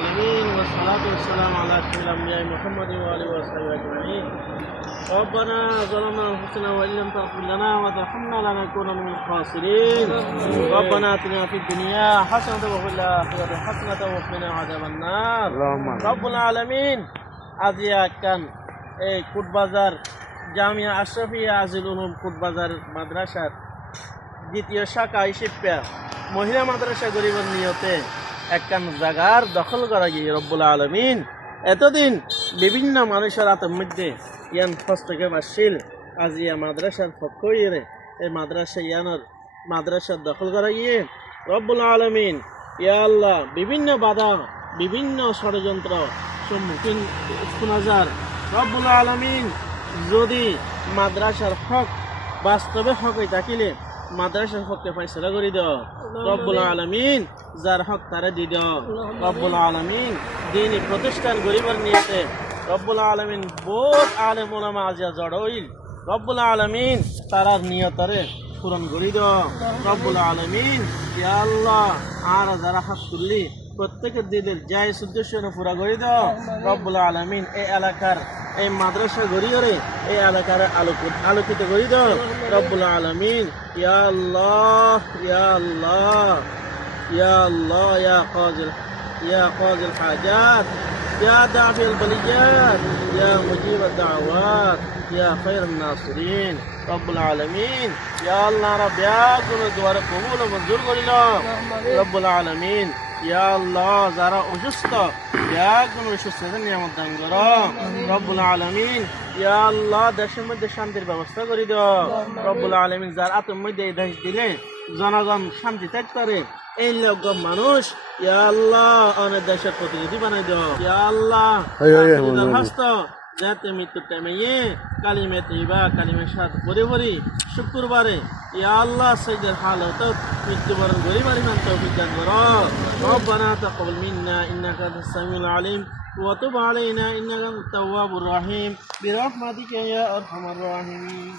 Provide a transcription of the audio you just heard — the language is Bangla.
العالمين والصلاة والسلام على أشرف الأنبياء محمد وآله وصحبه أجمعين. ربنا ظلمنا أنفسنا وإن لم تغفر لنا وترحمنا لنكونن من الخاسرين. ربنا آتنا في الدنيا حسنة وفي الآخرة حسنة وقنا عذاب النار. رب العالمين আজিয়া কান এই কোটবাজার জামিয়া আশরাফিয়া আজিল উলুম কোটবাজার মাদ্রাসার দ্বিতীয় শাখা হিসেবে মহিলা মাদ্রাসা গরিবের নিয়তে একখান জায়গার দখল করা গিয়ে রব্বুল আলমিন এতদিন বিভিন্ন মানুষের হাতের মধ্যে ইয়ান হস্তকে বাসিল আজিয়া মাদ্রাসার পক্ষ ইয়ে এই মাদ্রাসা ইয়ানোর মাদ্রাসার দখল করা গিয়ে রব্বুল আলমিন ইয়া আল্লাহ বিভিন্ন বাধা বিভিন্ন ষড়যন্ত্র সম্মুখীন শোনাজার রব্বুল আলমিন যদি মাদ্রাসার হক বাস্তবে হক হয়ে থাকিলে মাদ্রাসার হককে ফয়সালা করে দাও রব্বুল আলমিন যার হক তারা দি দাও রব্বুল আলমিন দিন প্রতিষ্ঠান গরিবের নিয়েতে রব্বুল আলমিন বহুত আলেম ওলামা আজিয়া জড় হইল রব্বুল আলমিন তারার নিয়তরে পূরণ করে দাও রব্বুল আলমিন ইয়া আল্লাহ আর যারা হক করলি প্রত্যেকের দিলের যাই উদ্দেশ্য পুরা করে দাও রব্বুল আলমিন এই এলাকার এই মাদ্রাসা গড়িয়ে এই এলাকার আলোকিত করে দাও রব্বুল আলমিন ইয়া আল্লাহ ইয়া আল্লাহ ইয়া আল্লাহ ইয়া কাযিল হাজাত ইয়া দাফিল বালিয়াত ইয়া মুজিব দাওয়াত ইয়া খায়রুন নাসিরিন রব্বুল আলমিন ইয়া আল্লাহ রাব্বিয়া কোন দুয়ারে কবুল ও মঞ্জুর করিল রব্বুল আলমিন ইয়া আল্লাহ যারা অসুস্থ একজন সুস্থতার নিয়ামত দান করো রব্বুল আলমিন ইয়া আল্লাহ দেশের মধ্যে শান্তির ব্যবস্থা করে দাও রব্বুল আলমিন যার আত্মের মধ্যে এই দেশ দিলে জনগণ শান্তি ত্যাগ করে এই লোক মানুষ ইয়া আল্লাহ অনেক দেশের প্রতিনিধি বানাই দাও ইয়া আল্লাহ হস্ত যাতে মৃত্যুর টাইমে কালিমে তৈবা কালিমে সাথ পরে পরি শুক্রবারে ইয়া আল্লাহ সৈয়দের হালত মৃত্যুবরণ গরিবারি মান তৌফিক দান করো রব্বানা তাকাব্বাল মিন্না ইন্নাকা আনতাস সামিউল আলিম ওয়া তুব আলাইনা ইন্নাকা আনতাত তাওয়াবুর রহিম বিরহমাতিকা ইয়া আরহামার রাহিমিন।